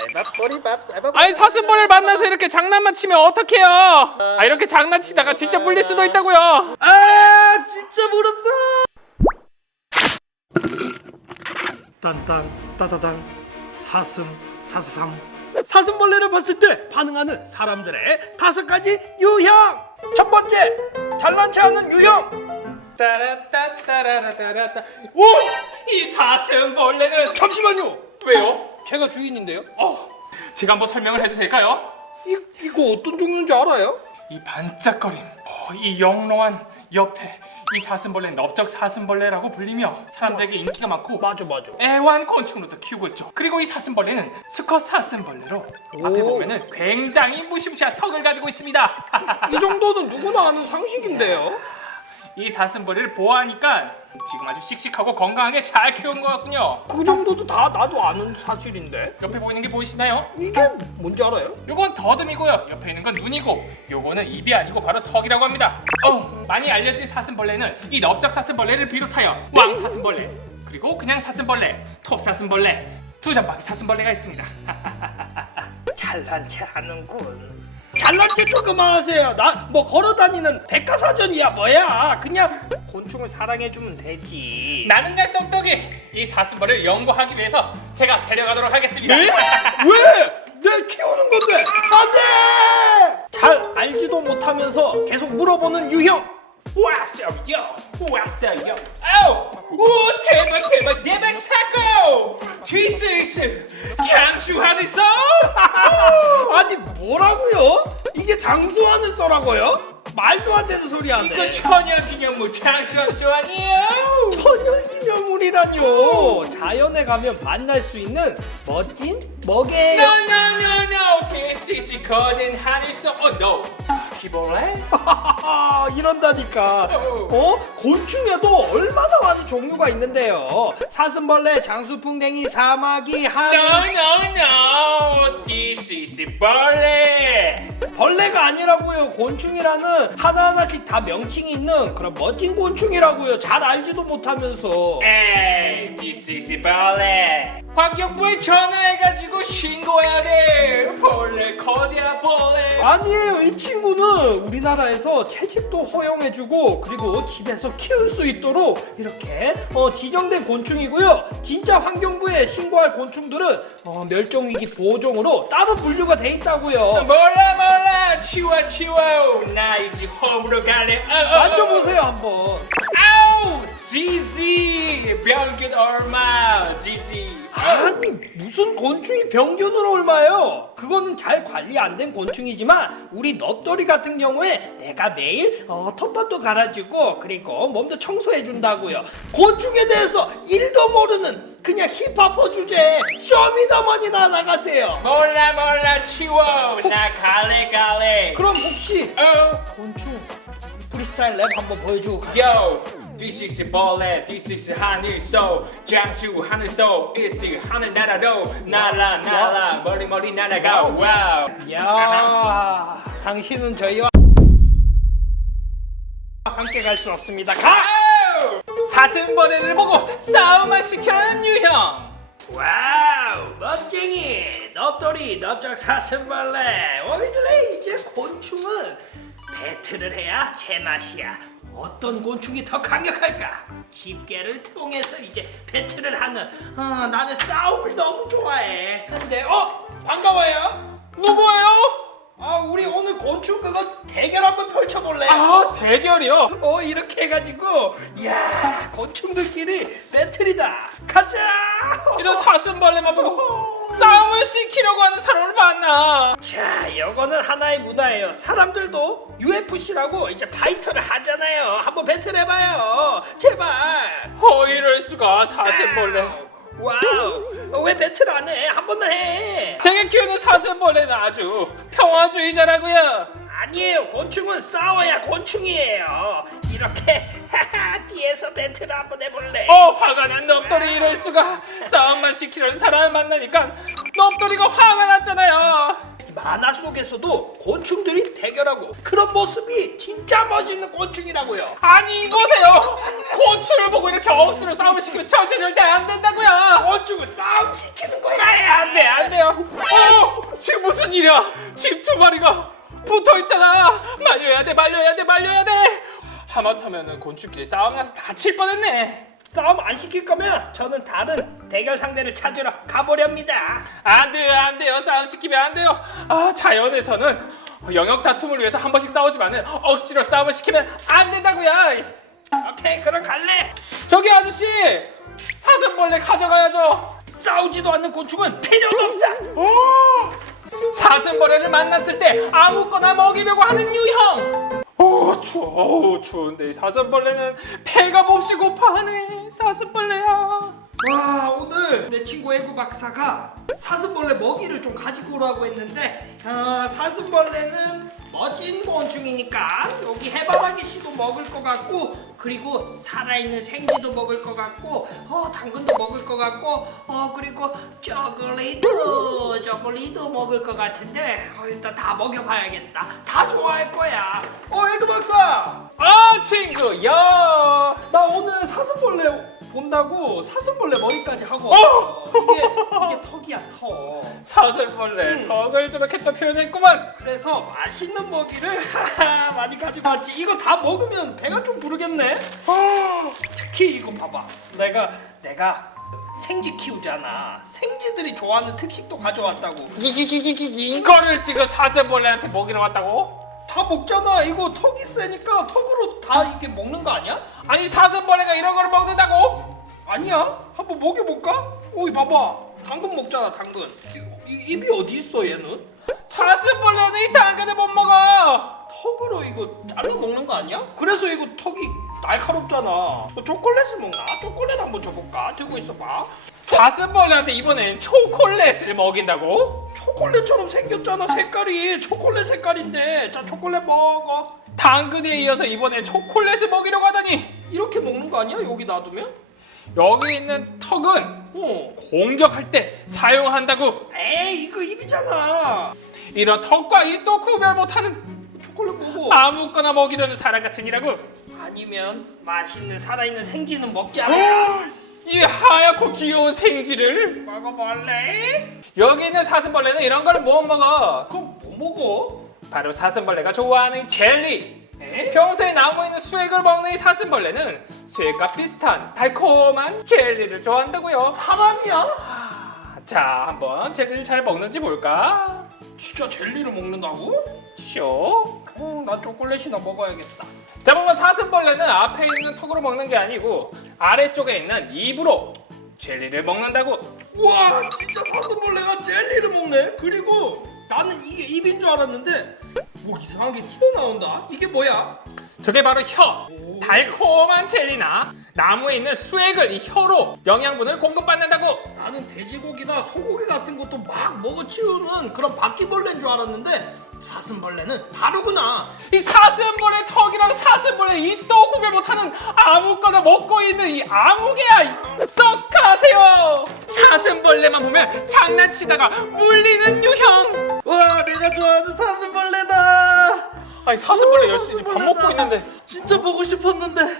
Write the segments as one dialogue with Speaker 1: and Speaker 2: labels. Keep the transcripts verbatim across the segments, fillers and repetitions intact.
Speaker 1: 쌀밥보리밥 쌀밥.
Speaker 2: 아니 사슴벌레를 만나서 이렇게 장난만 치면 어떡해요? 아 이렇게 장난치다가 진짜 물릴 수도 있다고요.
Speaker 1: 아 진짜 물었어.
Speaker 3: 딴딴 따다당 사슴 사사삼. 사슴벌레를 봤을 때 반응하는 사람들의 다섯 가지 유형. 첫 번째, 잘난 체하는 유형.
Speaker 2: 따라따따라따라따.
Speaker 3: 오!
Speaker 2: 이 사슴벌레는
Speaker 3: 잠시만요.
Speaker 2: 왜요?
Speaker 3: 제가 주인인데요.
Speaker 2: 어, 제가 한번 설명을 해도 될까요?
Speaker 3: 이 이거 어떤 종류인지 알아요?
Speaker 2: 이 반짝거림, 어, 이 영롱한 옆에 이 사슴벌레는 넓적 사슴벌레라고 불리며 사람들에게 인기가 많고
Speaker 3: 맞아 맞아.
Speaker 2: 애완곤충으로도 키우고 있죠. 그리고 이 사슴벌레는 수컷 사슴벌레로 앞에
Speaker 3: 오.
Speaker 2: 보면은 굉장히 무시무시한 턱을 가지고 있습니다.
Speaker 3: 이 정도는 누구나 아는 상식인데요.
Speaker 2: 이 사슴벌레를 보호하니까 지금 아주 씩씩하고 건강하게 잘 키운 것 같군요.
Speaker 3: 그 정도도 다 나도 아는 사실인데.
Speaker 2: 옆에 보이는 게 보이시나요?
Speaker 3: 이게 뭔지 알아요?
Speaker 2: 요건 더듬이고요. 옆에 있는 건 눈이고 요거는 입이 아니고 바로 턱이라고 합니다. 어, 많이 알려진 사슴벌레는 이 넓적 사슴벌레를 비롯하여 왕 사슴벌레, 그리고 그냥 사슴벌레, 톱 사슴벌레, 두점박이 사슴벌레가 있습니다.
Speaker 3: 잘난 체 하는군. 잘난 체 좀 그만하세요. 나 뭐 걸어다니는 백과사전이야 뭐야. 그냥 곤충을 사랑해주면 되지.
Speaker 2: 나는야 똑똑이 이 사슴벌레를 연구하기 위해서 제가 데려가도록 하겠습니다.
Speaker 3: 네? 왜? 내 키우는 건데. 안돼. 잘 알지도 못하면서 계속 물어보는 유형.
Speaker 2: 왔어요, 왔어요. 아우, 오 대박 대박 대박 사고. This is 장수하늘소.
Speaker 3: 아니 뭐라고요? 이게 장수하늘 써라고요? 말도 안 되는 소리 하네.
Speaker 2: 이거 천연기념물 장수하늘소 아니에요?
Speaker 3: 천연기념물이라뇨. 자연에 가면 만날 수 있는 멋진 먹이에요.
Speaker 2: No no no no. This is golden 하늘소. Oh no. 기벌레?
Speaker 3: 이런다니까. 어? 곤충에도 얼마나 많은 종류가 있는데요. 사슴벌레, 장수풍뎅이, 사마귀,
Speaker 2: No
Speaker 3: 하늘.
Speaker 2: no no. This is 벌레.
Speaker 3: 벌레가 아니라고요. 곤충이라는 하나하나씩 다 명칭이 있는 그런 멋진 곤충이라고요. 잘 알지도 못하면서.
Speaker 2: 에이, this is 벌레. 환경부에 전화해가지고 신고해야 돼. 벌레, 거대한 벌레.
Speaker 3: 아니에요. 이 친구는 우리나라에서 채집도 허용해주고 그리고 집에서 키울 수 있도록 이렇게 어, 지정된 곤충이고요. 진짜 환경부에 신고할 곤충들은 어, 멸종위기 보호종으로 따로 분류가 돼 있다고요.
Speaker 2: 몰라 몰라. 치워 치워. 나 이제 홈으로 갈래. 어, 어, 어.
Speaker 3: 만져보세요 한번.
Speaker 2: 아우, 지지. 병균 얼마. 지지.
Speaker 3: 아니 무슨 곤충이 병균으로 옮아요? 그거는 잘 관리 안 된 곤충이지만 우리 넙돌이 같은 경우에 내가 매일 어, 텃밭도 갈아주고 그리고 몸도 청소해 준다고요. 곤충에 대해서 일도 모르는 그냥 힙합퍼 주제에 쇼미더머니나 나가세요.
Speaker 2: 몰라 몰라. 치워. 나 갈래 갈래.
Speaker 3: 그럼 혹시
Speaker 2: 어.
Speaker 3: 곤충 프리스타일 랩 한번 보여주고 가세요.
Speaker 2: Yo, this is 벌레, this is 하늘소, 장수 하늘소, it's 하늘나라로 날아 날아 머리 머리 날아가. 와우.
Speaker 3: 야, 당신은 저희와 함께 갈 수 없습니다. 가!
Speaker 2: 아우! 사슴벌레를 보고 싸움만 시켜라는 유형.
Speaker 3: 와우, 멋쟁이, 넙돌이, 넙작 사슴벌레. 원래 이제 곤충은 배틀을 해야 제맛이야. 어떤 곤충이 더 강력할까? 집게를 통해서 이제 배틀을 하는. 어, 나는 싸움을 너무 좋아해. 근데 어 반가워요.
Speaker 2: 누구예요?
Speaker 3: 아 우리 오늘 곤충 그거 대결 한번 펼쳐볼래요?
Speaker 2: 아 대결이요?
Speaker 3: 어 이렇게 해가지고 야 곤충들끼리 배틀이다. 가자.
Speaker 2: 이런 사슴벌레만 보고 싸움을 시키려고 하는 사람을 만나.
Speaker 3: 자, 요거는 하나의 문화예요. 사람들도 유에프씨라고 이제 파이터를 하잖아요. 한번 배틀 해봐요. 제발.
Speaker 2: 어 이럴 수가. 사슴벌레.
Speaker 3: 와우. 왜 배틀 안 해? 한 번만 해.
Speaker 2: 제가 키우는 사슴벌레는 아주 평화주의자라고요.
Speaker 3: 아니에요. 곤충은 싸워야 곤충이에요. 이렇게 하하 뒤에서 배틀을 한번 해볼래?
Speaker 2: 어 화가 난 넙돌이 이럴 수가. 싸움만 시키려는 사람을 만나니까 넙돌이가 화가 났잖아요.
Speaker 3: 만화 속에서도 곤충들이 대결하고 그런 모습이 진짜 멋있는 곤충이라고요.
Speaker 2: 아니 이보세요. 곤충을 보고 이렇게 억지로 싸움을 시키면 절대 절대 안 된다고요.
Speaker 3: 곤충을 싸움 시키는 거야.
Speaker 2: 아이 안돼 안돼요. 어 지금 무슨 일이야? 지금 두 마리가 붙어 있잖아. 말려야 돼 말려야 돼 말려야 돼. 하마터면은 곤충끼리 싸움 나서 다칠 뻔했네.
Speaker 3: 싸움 안 시킬 거면 저는 다른 대결 상대를 찾으러 가보렵니다.
Speaker 2: 안 돼요 안 돼요. 싸움 시키면 안 돼요. 아 자연에서는 영역 다툼을 위해서 한 번씩 싸우지만은 억지로 싸움을 시키면 안 된다고요.
Speaker 3: 오케이, 그럼 갈래.
Speaker 2: 저기 아저씨 사슴벌레 가져가야죠.
Speaker 3: 싸우지도 않는 곤충은 필요도 없어.
Speaker 2: 사슴벌레를 만났을 때 아무거나 먹이려고 하는 유형. 어 추워 추운데 이 사슴벌레는 배가 몹시 고파하네. 사슴벌레야.
Speaker 3: 와, 오늘 내 친구 애구 박사가 사슴벌레 먹이를 좀 가지고 오라고 했는데 어, 사슴벌레는 멋진 곤충이니까 여기 해바라기 씨도 먹을 것 같고 그리고 살아있는 생쥐도 먹을 것 같고 어, 당근도 먹을 것 같고 어, 그리고 초콜릿도 초콜릿도 먹을 것 같은데 어, 일단 다 먹여봐야겠다. 다 좋아할 거야. 어, 애구 박사,
Speaker 2: 아 친구야.
Speaker 3: 나 오늘 사슴벌레 본다고 사슴벌레 머리까지 하고 왔어. 이게, 이게 턱이야, 턱.
Speaker 2: 사슴벌레
Speaker 3: 음.
Speaker 2: 턱을 저렇게 또 표현했구만.
Speaker 3: 그래서 맛있는 먹이를 많이 가지고 왔지. 이거 다 먹으면 배가 좀 부르겠네. 특히 이거 봐봐. 내가 내가 생쥐 키우잖아. 생쥐들이 좋아하는 특식도 가져왔다고.
Speaker 2: 이기기기기 이거를 지금 사슴벌레한테 먹이러 왔다고?
Speaker 3: 다 먹잖아. 이거 턱이 세니까 턱으로 다 이게 먹는 거 아니야?
Speaker 2: 아니 사슴벌레가 이런 거를 먹는다고?
Speaker 3: 아니야. 한번 먹여볼까? 오이 봐봐. 당근 먹잖아, 당근. 이, 이, 입이 어디 있어, 얘는?
Speaker 2: 사슴벌레는 이 당근을 못 먹어.
Speaker 3: 턱으로 이거 잘라 먹는 거 아니야? 그래서 이거 턱이 날카롭잖아. 너 초콜릿을 먹나? 초콜릿 한번 줘볼까? 들고 있어봐.
Speaker 2: 사슴벌레한테 이번엔 초콜릿을 먹인다고?
Speaker 3: 초콜릿처럼 생겼잖아, 색깔이. 초콜릿 색깔인데. 자, 초콜릿 먹어.
Speaker 2: 당근에 이어서 이번에 초콜릿을 먹이려고 하다니.
Speaker 3: 이렇게 먹는 거 아니야? 여기 놔두면?
Speaker 2: 여기 있는 턱은
Speaker 3: 어.
Speaker 2: 공격할 때 사용한다고.
Speaker 3: 에이, 이거 입이잖아.
Speaker 2: 이런 턱과 입도 구별 못하는
Speaker 3: 초콜릿 먹어.
Speaker 2: 아무거나 먹이려는 사람 같은 이라고.
Speaker 3: 아니면 맛있는 살아있는 생쥐는 먹지 않을까?
Speaker 2: 이 하얗고 귀여운 생쥐를
Speaker 3: 먹어볼래?
Speaker 2: 여기 있는 사슴벌레는 이런 걸 못 먹어.
Speaker 3: 그럼 뭐 먹어?
Speaker 2: 바로 사슴벌레가 좋아하는 젤리.
Speaker 3: 에?
Speaker 2: 평소에 나무에 있는 수액을 먹는 이 사슴벌레는 수액과 비슷한 달콤한 젤리를 좋아한다고요.
Speaker 3: 사람이야?
Speaker 2: 자, 한번 젤리를 잘 먹는지 볼까?
Speaker 3: 진짜 젤리를 먹는다고?
Speaker 2: 쇼.
Speaker 3: 어, 난 초콜릿이나 먹어야겠다.
Speaker 2: 자, 보면 사슴벌레는 앞에 있는 턱으로 먹는 게 아니고 아래쪽에 있는 입으로 젤리를 먹는다고.
Speaker 3: 우와, 진짜 사슴벌레가 젤리를 먹네. 그리고 나는 이게 입인 줄 알았는데 뭐 이상하게 튀어나온다. 이게 뭐야?
Speaker 2: 저게 바로 혀. 달콤한 젤리나 나무에 있는 수액을 이 혀로 영양분을 공급받는다고.
Speaker 3: 나는 돼지고기나 소고기 같은 것도 막 먹어치우는 그런 바퀴벌레인 줄 알았는데 사슴벌레는 다르구나.
Speaker 2: 이 사슴벌레 턱이랑 사슴벌레 입도 구별 못하는 아무거나 먹고 있는 이 아무개야. 썩 가세요. 사슴벌레만 보면 장난치다가 물리는 유형.
Speaker 1: 와, 내가 좋아하는 사슴벌레다.
Speaker 2: 아니 사슴벌레 열심히 밥 먹고 있는데.
Speaker 1: 진짜 보고 싶었는데.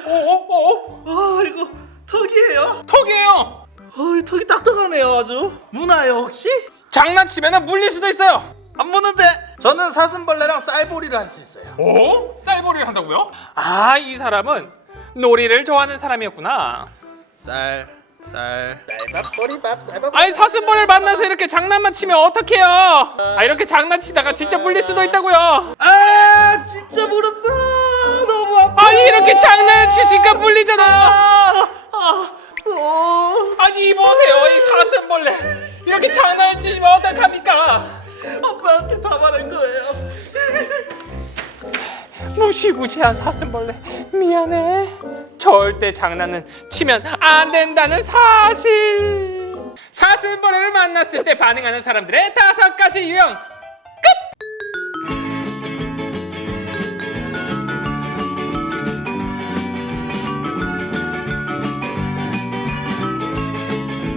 Speaker 2: 오오오오
Speaker 1: 아, 이거 턱이에요?
Speaker 2: 턱이에요.
Speaker 1: 어, 턱이 딱딱하네요, 아주. 무나요, 혹시?
Speaker 2: 장난치면 물릴 수도 있어요.
Speaker 1: 안 무는데. 저는 사슴벌레랑 쌀보리를 할 수 있어요.
Speaker 2: 오? 쌀벌이를 한다고요? 아, 이 사람은 놀이를 좋아하는 사람이었구나.
Speaker 1: 쌀, 쌀. 쌀밥보리밥, 쌀밥.
Speaker 2: 아니 사슴벌레를 만나서 이렇게 장난만 치면 어떡해요? 아 이렇게 장난치다가 진짜 물릴 수도 있다고요.
Speaker 1: 아, 진짜 물었어. 너무 아파.
Speaker 2: 아니 이렇게 장난치니까 물리잖아.
Speaker 1: 아, 아, 쏘.
Speaker 2: 아니 이보세요 이 사슴벌레 이렇게 장난을 치시면 어떡합니까?
Speaker 1: 아빠한테 다 말할 거예요.
Speaker 2: 무시무시한 사슴벌레 미안해. 절대 장난은 치면 안 된다는 사실. 사슴벌레를 만났을 때 반응하는 사람들의 다섯 가지 유형.